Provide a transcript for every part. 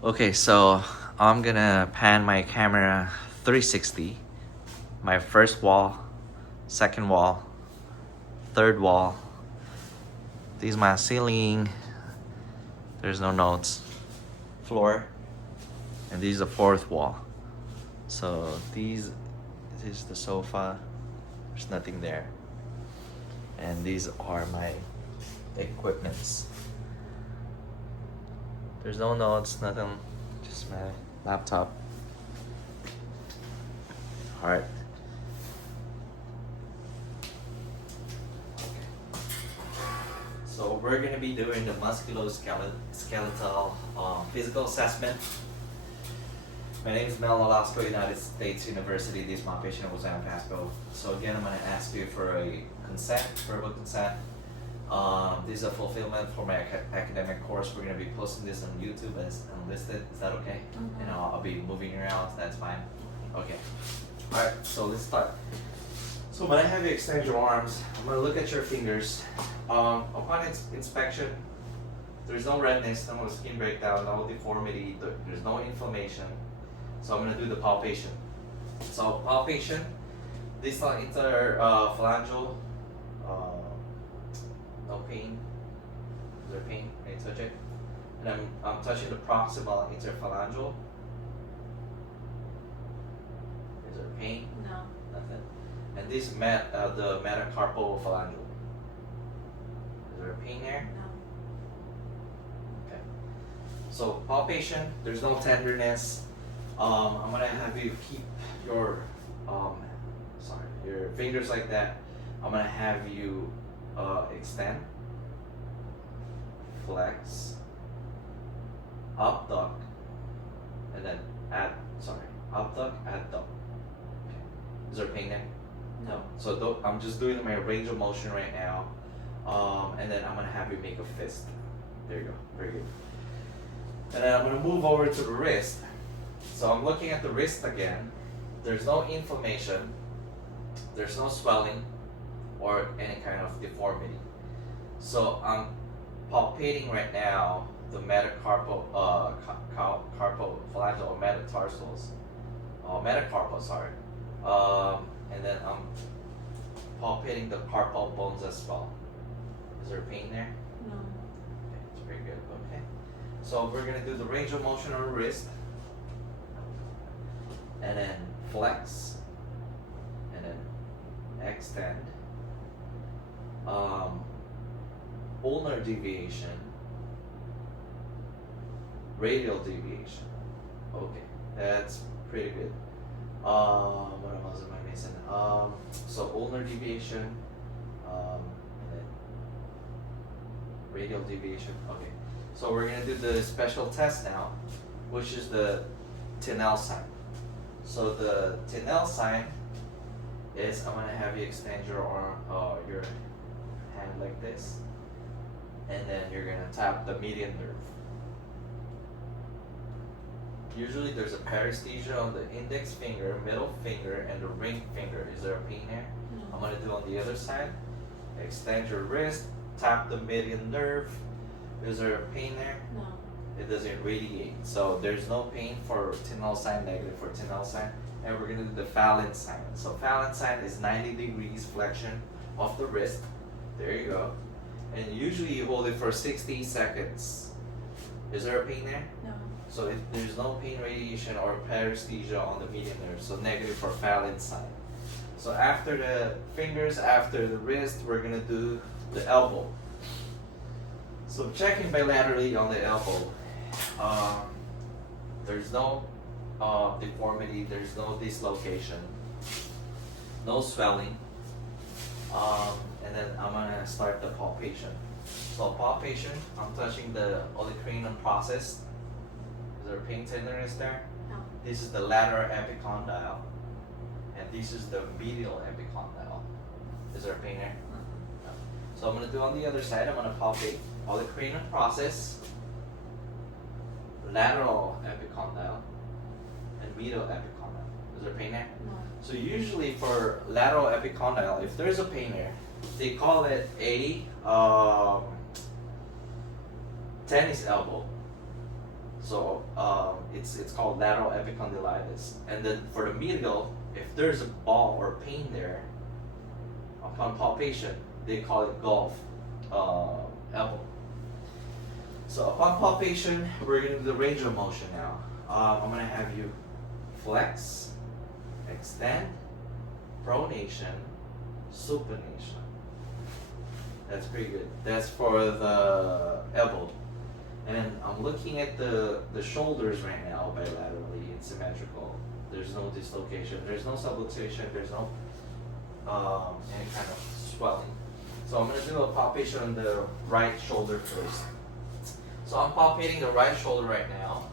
Okay, so I'm gonna pan my camera 360. My first wall, second wall, third wall. This is my ceiling. There's no notes. Floor. And this is the fourth wall. So this is the sofa. There's nothing there. And these are my equipments. There's no notes, nothing, just my laptop. All right. So we're gonna be doing the musculoskeletal physical assessment. My name is Mel Velasco, United States University. This is my patient, Rosanna Pasco. So again, I'm gonna ask you for a consent, verbal consent. This is a fulfillment for my academic course. We're gonna be posting this on YouTube as Unlisted. Is that okay? Mm-hmm. And I'll be moving around. That's fine. Okay. All right. So let's start. So when I have you extend your arms, I'm gonna look at your fingers. Upon inspection, there's no redness, no skin breakdown, no deformity. There's no inflammation. So I'm gonna do the palpation. So palpation, this interphalangeal. No pain. Is there pain? Can you touch it? And I'm touching the proximal interphalangeal. Is there pain? No. Nothing. And this the metacarpal phalangeal. Is there pain there? No. Okay. So palpation, there's no tenderness. I'm gonna have you keep your your fingers like that. I'm gonna have you extend, flex, abduct, and then abduct, adduct. Okay. Is there pain there? No. So I'm just doing my range of motion right now, and then I'm gonna have you make a fist. There you go. Very good. And then I'm gonna move over to the wrist. So I'm looking at the wrist again. There's no inflammation. There's no swelling or any kind of deformity. So I'm palpating right now the metacarpal carpophalangeal or metacarpal, sorry. And then I'm palpating the carpal bones as well. Is there pain there? No. Okay, it's very good. Okay. So we're gonna do the range of motion on the wrist, and then flex, and then extend. Ulnar deviation, radial deviation. Okay, that's pretty good. What else am I missing? So ulnar deviation, and then radial deviation. Okay, so we're gonna do the special test now, which is the Tinel sign. So the Tinel sign is I'm gonna have you extend your arm, your hand like this, and then you're gonna tap the median nerve. Usually there's a paresthesia on the index finger, middle finger, and the ring finger. Is there a pain there? No. I'm gonna do on the other side. Extend your wrist, tap the median nerve. Is there a pain there? No. It doesn't radiate. So there's no pain for Tinel sign, negative for Tinel sign. And we're gonna do the Fallon sign. So Fallon sign is 90 degrees flexion of the wrist. There you go. And usually you hold it for 60 seconds. Is there a pain there? No. So there's no pain radiation or paresthesia on the median nerve. So negative for Fallon sign. So after the fingers, after the wrist, we're gonna do the elbow. So checking bilaterally on the elbow. There's no deformity, there's no dislocation, no swelling, and then I'm gonna start the palpation. So palpation, I'm touching the olecranon process. Is there pain tenderness there? No. This is the lateral epicondyle, and this is the medial epicondyle. Is there pain there? No. So I'm gonna do on the other side. I'm gonna palpate olecranon process, lateral epicondyle, and medial epicondyle. Is there pain there? No. So usually for lateral epicondyle, if there's a pain there, they call it a tennis elbow. So it's called lateral epicondylitis. And then for the medial, if there's a ball or pain there, upon palpation, they call it golf elbow. So upon palpation, we're gonna do the range of motion now. I'm gonna have you flex, extend, pronation, supination. That's pretty good. That's for the elbow. And then I'm looking at the shoulders right now bilaterally. It's symmetrical. There's no dislocation. There's no subluxation. There's no any kind of swelling. So I'm going to do a palpation on the right shoulder first. So I'm palpating the right shoulder right now.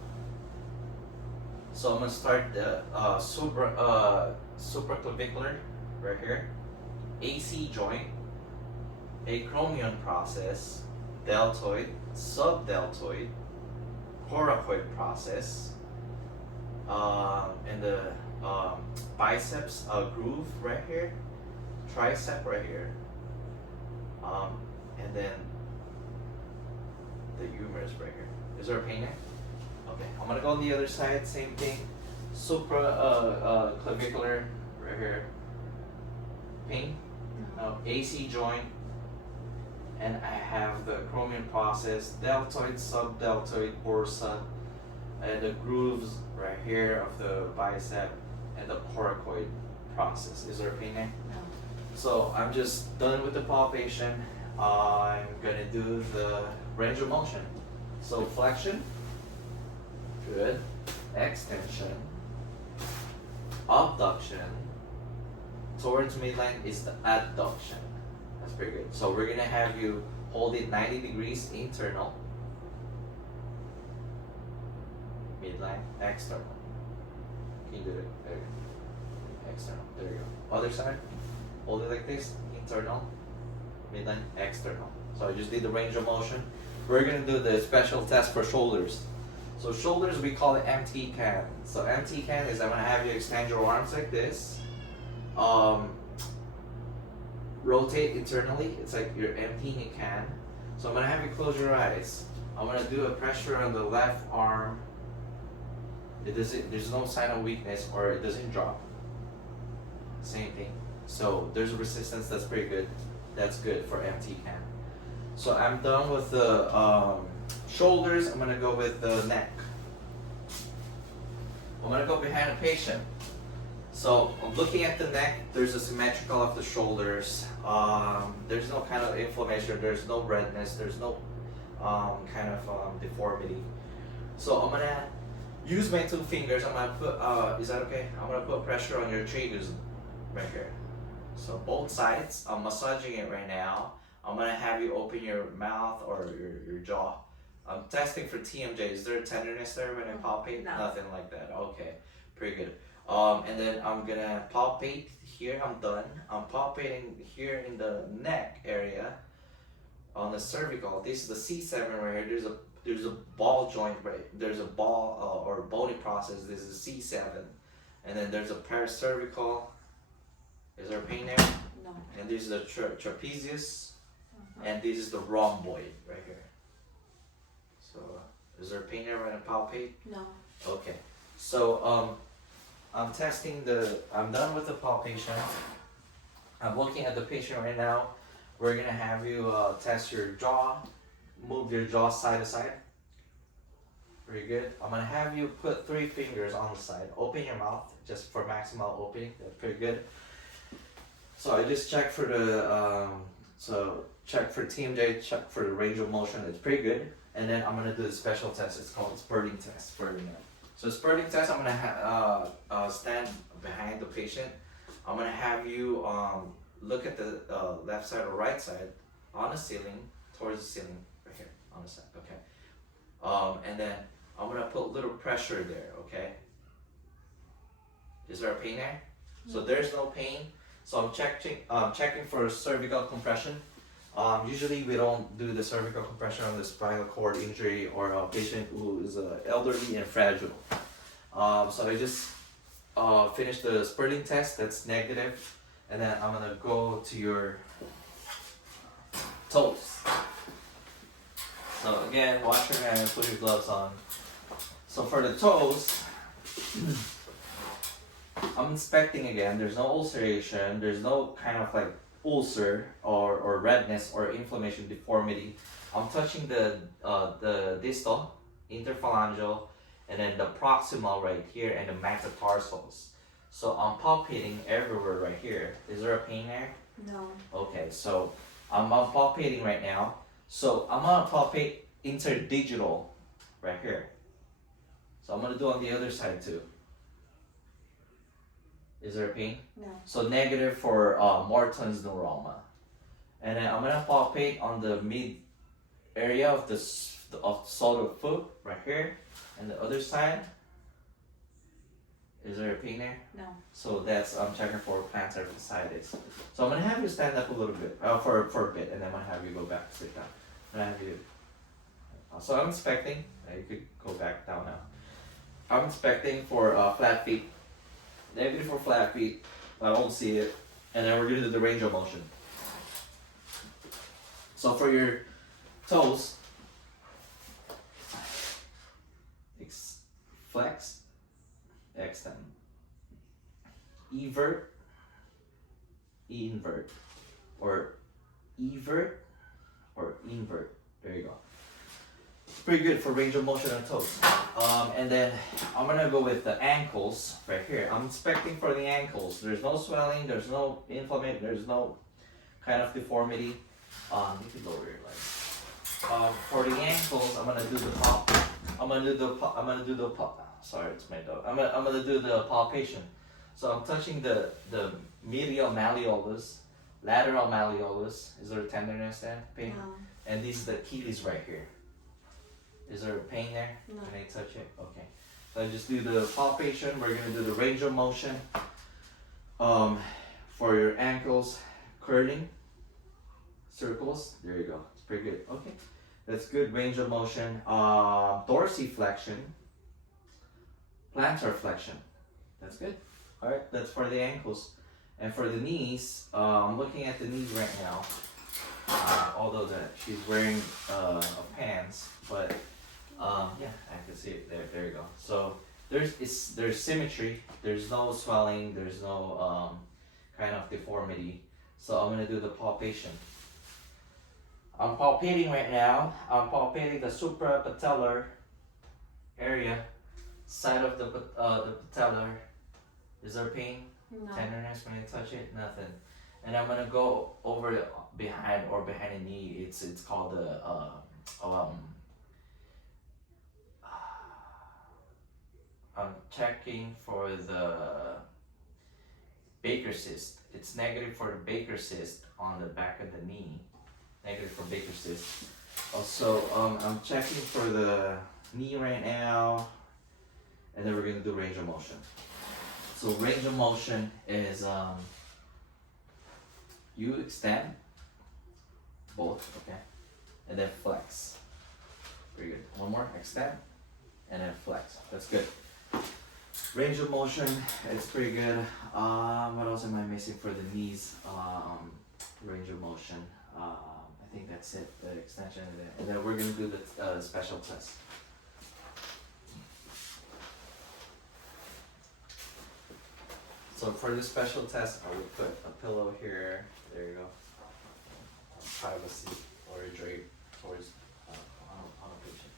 So I'm going to start the supraclavicular right here, AC joint, acromion process, deltoid, subdeltoid, coracoid process, and the biceps groove right here, tricep right here, and then the humerus right here. Is there a pain there? Okay, I'm gonna go on the other side, same thing. Clavicular right here. Pain? No. AC joint. And I have the acromion process, deltoid, subdeltoid, bursa, and the grooves right here of the bicep, and the coracoid process. Is there a pain there? No. So I'm just done with the palpation. I'm gonna do the range of motion. So flexion, good. Extension, abduction. Towards midline is the adduction. That's pretty good. So we're gonna have you hold it 90 degrees internal, midline, external. Can you do it? There you go. External. There you go. Other side. Hold it like this. Internal, midline, external. So I just did the range of motion. We're gonna do the special test for shoulders. So shoulders, we call it empty can. So empty can is I'm gonna have you extend your arms like this. Rotate internally. It's like you're emptying a can. So I'm gonna have you close your eyes. I'm gonna do a pressure on the left arm. There's no sign of weakness or it doesn't drop. Same thing. So there's a resistance, that's pretty good. That's good for empty can. So I'm done with the shoulders. I'm gonna go with the neck. I'm gonna go behind the patient. So I'm looking at the neck, there's a symmetrical of the shoulders. There's no kind of inflammation, there's no redness, there's no kind of deformity. So I'm gonna use my 2 fingers. I'm gonna put, is that okay? I'm gonna put pressure on your tragus right here. So both sides, I'm massaging it right now. I'm gonna have you open your mouth or your jaw. I'm testing for TMJ. Is there tenderness there when I palpate? No. Nothing like that. Okay, pretty good. And then I'm gonna palpate here. I'm done. I'm palpating here in the neck area on the cervical. This is the C7 right here. There's a ball joint right. There's a ball or bony process. This is C7, and then there's a paracervical. Is there pain there? No. And this is the trapezius, and this is the rhomboid right here. So is there pain there when I palpate? No. Okay. So I'm done with the palpation. I'm looking at the patient right now. We're gonna have you test your jaw, move your jaw side to side. Very good. I'm gonna have you put 3 fingers on the side. Open your mouth just for maximal opening. That's pretty good. So I just checked for the check for TMJ, check for the range of motion. It's pretty good. And then I'm gonna do the special test. It's called spurting test. So spurting test, I'm gonna stand behind the patient. I'm gonna have you look at the left side or right side on the ceiling, towards the ceiling, right here on the side. Okay. And then I'm gonna put a little pressure there. Okay. Is there a pain there? So there's no pain. So I'm checking for cervical compression. Usually we don't do the cervical compression on the spinal cord injury or a patient who is elderly and fragile. So I just finished the spurting test, that's negative, and then I'm gonna go to your toes. So again, wash your hands, put your gloves on. So for the toes, I'm inspecting again. There's no ulceration. There's no kind of like ulcer or redness or inflammation, deformity. I'm touching the distal, interphalangeal, and then the proximal right here, and the metatarsals. So I'm palpating everywhere right here. Is there a pain there? No. Okay, so I'm palpating right now. So I'm gonna palpate interdigital right here. So I'm gonna do on the other side too. Is there a pain? No. So negative for Morton's neuroma. And then I'm gonna palpate on the mid area of the sole of the foot right here, and the other side. Is there a pain there? No. So that's I'm checking for plantar fasciitis. So I'm gonna have you stand up a little bit, for a bit, and then I'm gonna have you go back to sit down. I'm gonna have you. So I'm inspecting. You could go back down now. I'm inspecting for flat feet. Negative for flat feet. I don't see it. And then we're gonna do the range of motion. So for your toes, flex, extend, evert, invert, or evert, or invert. There you go. Pretty good for range of motion on toes. And then I'm gonna go with the ankles right here. I'm inspecting for the ankles. There's no swelling, there's no inflammation, there's no kind of deformity. You can lower your legs. For the ankles, I'm gonna do the pop. I'm gonna do the pop. Sorry, it's my dog. I'm gonna do the palpation. So I'm touching the medial malleolus, lateral malleolus. Is there tenderness there? Pain? No. And this is the Achilles right here. Is there pain there? No. Can I touch it? Okay. So I just do the palpation. We're gonna do the range of motion. For your ankles, curling, circles. There you go. It's pretty good. Okay. That's good range of motion. Dorsiflexion, plantar flexion. That's good. All right. That's for the ankles. And for the knees, I'm looking at the knees right now. Although that she's wearing pants, but yeah, I can see it there. There you go. So there's symmetry. There's no swelling. There's no kind of deformity. So I'm gonna do the palpation. I'm palpating right now. I'm palpating the suprapatellar area, side of the patellar. Is there pain? No. Tenderness when I touch it? Nothing. And I'm gonna go over the behind the knee. It's called the I'm checking for the Baker cyst. It's negative for the Baker cyst on the back of the knee. Negative for Baker cyst. Also, I'm checking for the knee right now, and then we're gonna do range of motion. So range of motion is you extend both, okay, and then flex. Very good. One more, extend, and then flex. That's good. Range of motion, it's pretty good. What else am I missing for the knees? Range of motion. I think that's it. The extension, and then we're gonna do the special test. So for this special test, I would put a pillow here. There you go. Privacy or a drape towards on a patient.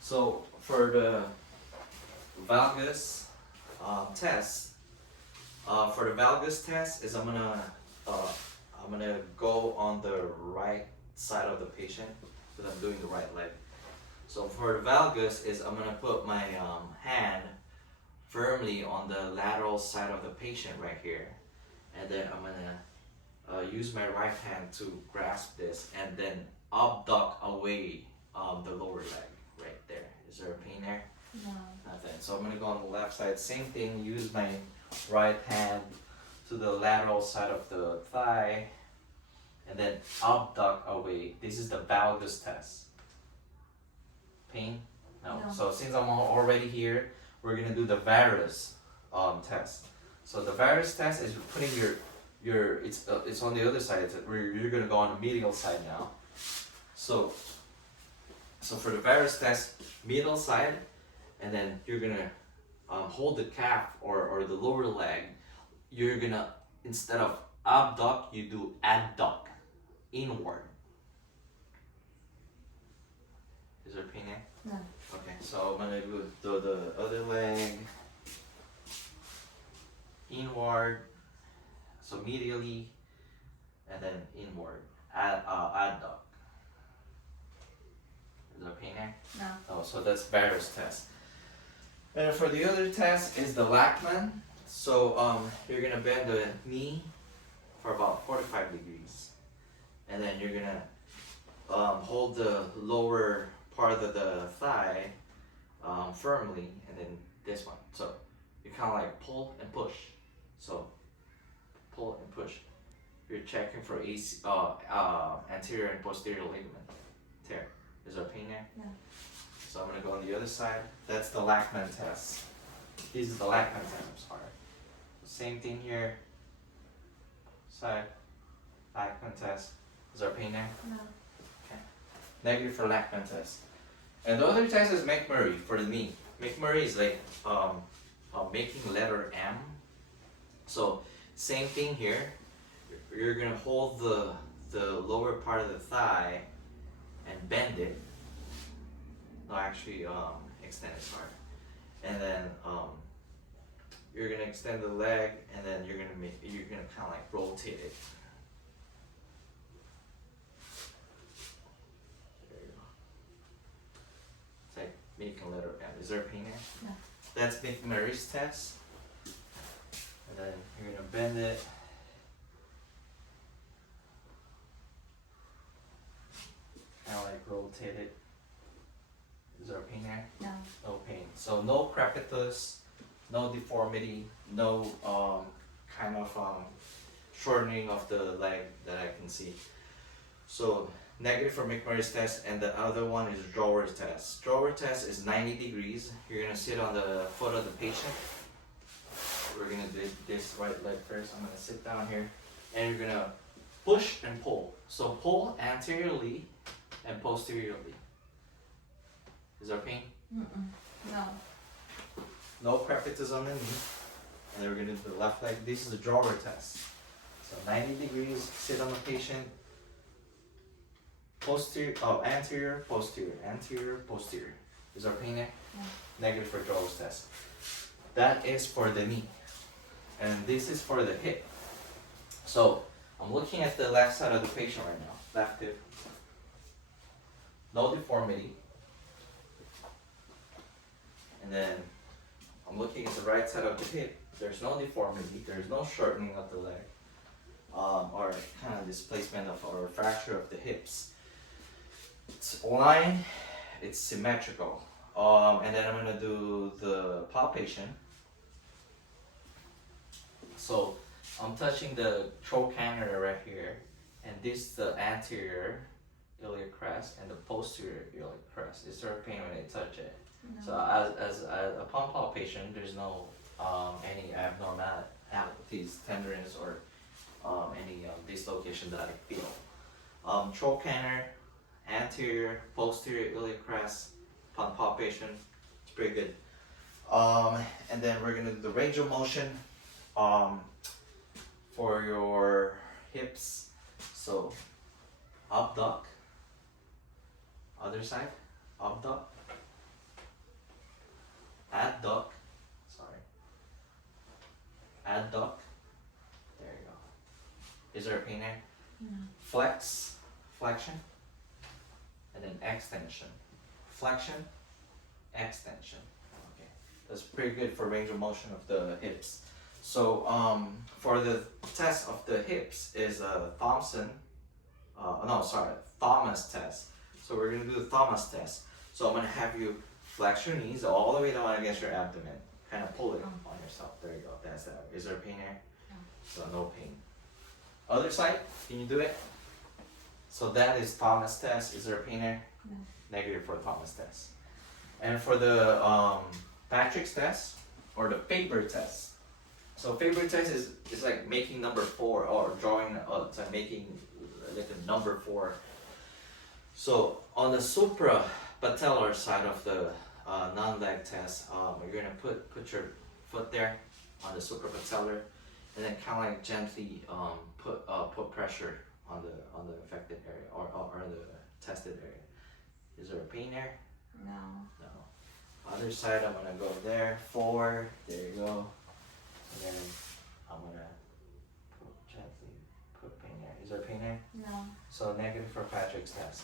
So for the valgus test, for the valgus test is I'm gonna go on the right side of the patient because I'm doing the right leg. So for the valgus is I'm gonna put my hand firmly on the lateral side of the patient right here, and then I'm gonna use my right hand to grasp this and then abduct away the lower leg right there. Is there a pain there? No. Nothing. So I'm gonna go on the left side, same thing, use my right hand to the lateral side of the thigh and then abduct away. This is the valgus test. Pain? No. No. So since I'm already here, we're gonna do the varus test. So the varus test is putting your it's on the other side. You're gonna go on the medial side now. So for the varus test, medial side, and then you're gonna hold the calf or the lower leg. You're gonna, instead of abduct, you do adduct, inward. Is there pain there? No. Okay, so I'm gonna do the other leg, inward, so medially, and then inward, adduct. Is there pain there? No. Oh, so that's Barrett's test. And for the other test is the Lachman. So you're gonna bend the knee for about 45 degrees, and then you're gonna hold the lower part of the thigh firmly, and then this one. So you kind of like pull and push. So pull and push. You're checking for anterior and posterior ligament tear. Is there pain there? No. So I'm gonna go on the other side. That's the Lachman test. This is the Lachman test. I'm sorry. Same thing here. Side. Lachman test. Is there pain there? No. Okay. Negative for Lachman test. And the other test is McMurray for the knee. McMurray is like making letter M. So same thing here. You're gonna hold the lower part of the thigh and bend it. No, actually, extend it, sorry. And then you're gonna extend the leg, and then you're gonna kind of like rotate it. There you go. It's like making a letter M. Is there a pain there? No. That's McMurray's test. And then you're gonna bend it. Kind of like rotate it. Is there a pain there? No. No pain. So no crepitus, no deformity, no kind of shortening of the leg that I can see. So negative for McMurray's test, and the other one is drawer's test. Drawer test is 90 degrees. You're gonna sit on the foot of the patient. We're gonna do this right leg first. I'm gonna sit down here, and you're gonna push and pull. So pull anteriorly and posteriorly. Is there pain? Mm-mm. No. No crepitus on the knee. And then we're gonna do the left leg. This is the drawer test. So 90 degrees, sit on the patient. Anterior, posterior, anterior, posterior. Is there pain there? No. Negative for drawer's test. That is for the knee. And this is for the hip. So I'm looking at the left side of the patient right now. Left hip. No deformity. And then I'm looking at the right side of the hip. There's no deformity. There's no shortening of the leg, or kind of displacement of or fracture of the hips. It's aligned. It's symmetrical. And then I'm gonna do the palpation. So I'm touching the trochanter right here, and this is the anterior iliac crest and the posterior iliac crest. Is there pain when I touch it? No. So as upon palpation, there's no any abnormalities, tenderness, or any dislocation that I feel. Trochanter, anterior, posterior iliac crest, upon palpation, it's pretty good. And then we're gonna do the range of motion for your hips. So abduct, other side, abduct. Adduct, sorry. Adduct. There you go. Is there a pain there? No. Flex, flexion, and then extension. Flexion, extension. Okay, that's pretty good for range of motion of the hips. So for the test of the hips is Thomas test. So we're gonna do the Thomas test. So I'm gonna have you flex your knees all the way down against your abdomen. Kind of pull it on yourself. There you go. That's that. Is there pain there? No. So no pain. Other side, can you do it? So that is Thomas test. Is there pain there? No. Negative for Thomas test. And for the Patrick's test or the Faber test. So Faber test is like making number 4 or drawing. It's like making like a number 4. So on the supra patellar side of the non-leg test. You're gonna put your foot there on the suprapatellar, and then kind of like gently put pressure on the affected area or the tested area. Is there a pain there? No. No. Other side, I'm gonna go there, forward. There you go. And then I'm gonna gently put pain there. Is there pain there? No. So negative for Patrick's test.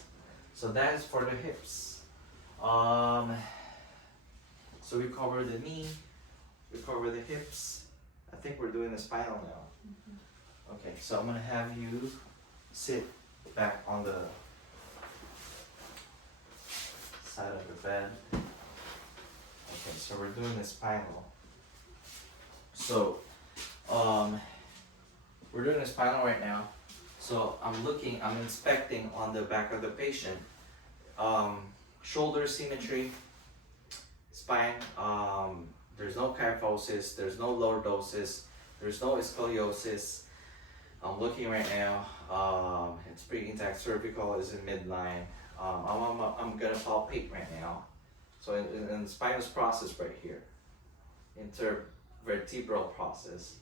So that is for the hips. So we cover the knee, we cover the hips. I think we're doing the spinal now. Mm-hmm. Okay, so I'm gonna have you sit back on the side of the bed. Okay, so we're doing the spinal. So, we're doing the spinal right now. So I'm inspecting on the back of the patient. Shoulder symmetry, spine, there's no kyphosis, there's no lordosis, there's no scoliosis. I'm looking right now, it's pretty intact, cervical is in midline. I'm gonna palpate right now. So in the spinous process right here, intervertebral process.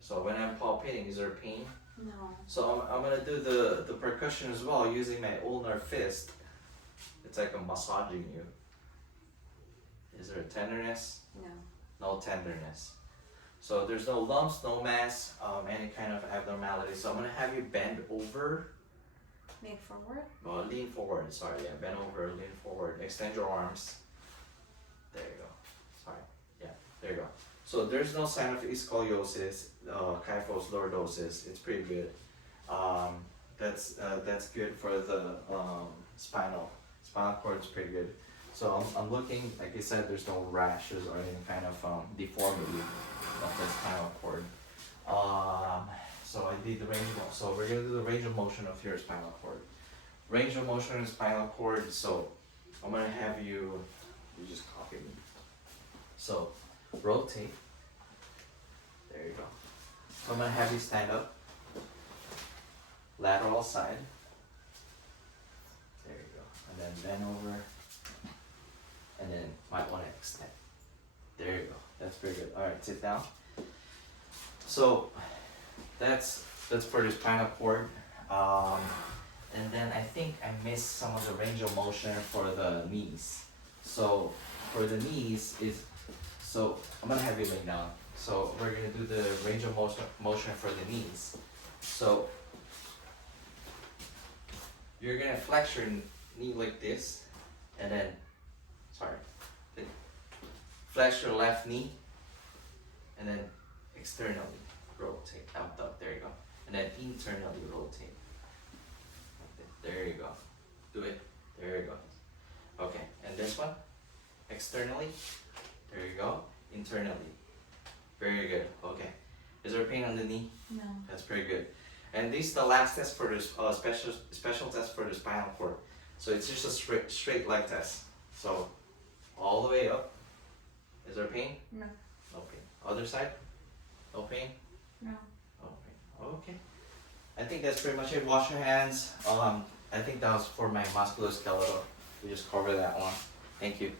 So when I'm palpating, is there pain? No. So I'm gonna do the percussion as well using my ulnar fist. It's like I'm massaging you. Is there a tenderness? No. No tenderness. So there's no lumps, no mass, any kind of abnormality. So I'm gonna have you bend over. Lean forward. Oh, lean forward. Sorry, yeah, bend over, lean forward. Extend your arms. There you go. Sorry, yeah, there you go. So there's no sign of scoliosis, kyphos, lordosis. It's pretty good. That's good for the spinal cord is pretty good. So I'm looking, like I said, there's no rashes or any kind of deformity of the spinal cord. So I did the range of, so we're gonna do the range of motion of your spinal cord. Range of motion in the spinal cord, so I'm gonna have you just copy me. So rotate, there you go. So I'm gonna have you stand up, lateral side, there you go, and then bend over, and then might wanna extend. There you go, that's pretty good. All right, sit down. So that's for the spinal cord. And then I think I missed some of the range of motion for the knees. So for the knees so I'm gonna have you lay down. So we're gonna do the range of motion for the knees. So you're gonna flex your knee like this, and then, flex your left knee, and then externally rotate, abduct, there you go. And then internally rotate. There you go. Do it. There you go. Okay, and this one, externally, there you go. Internally. Very good. Okay. Is there pain on the knee? No. That's pretty good. And this is the last test for this special test for the spinal cord. So it's just a straight leg test. So all the way up. Is there pain? No. No pain. Other side? No pain? No. No pain. Okay. I think that's pretty much it. Wash your hands. I think that was for my musculoskeletal. We just cover that one. Thank you.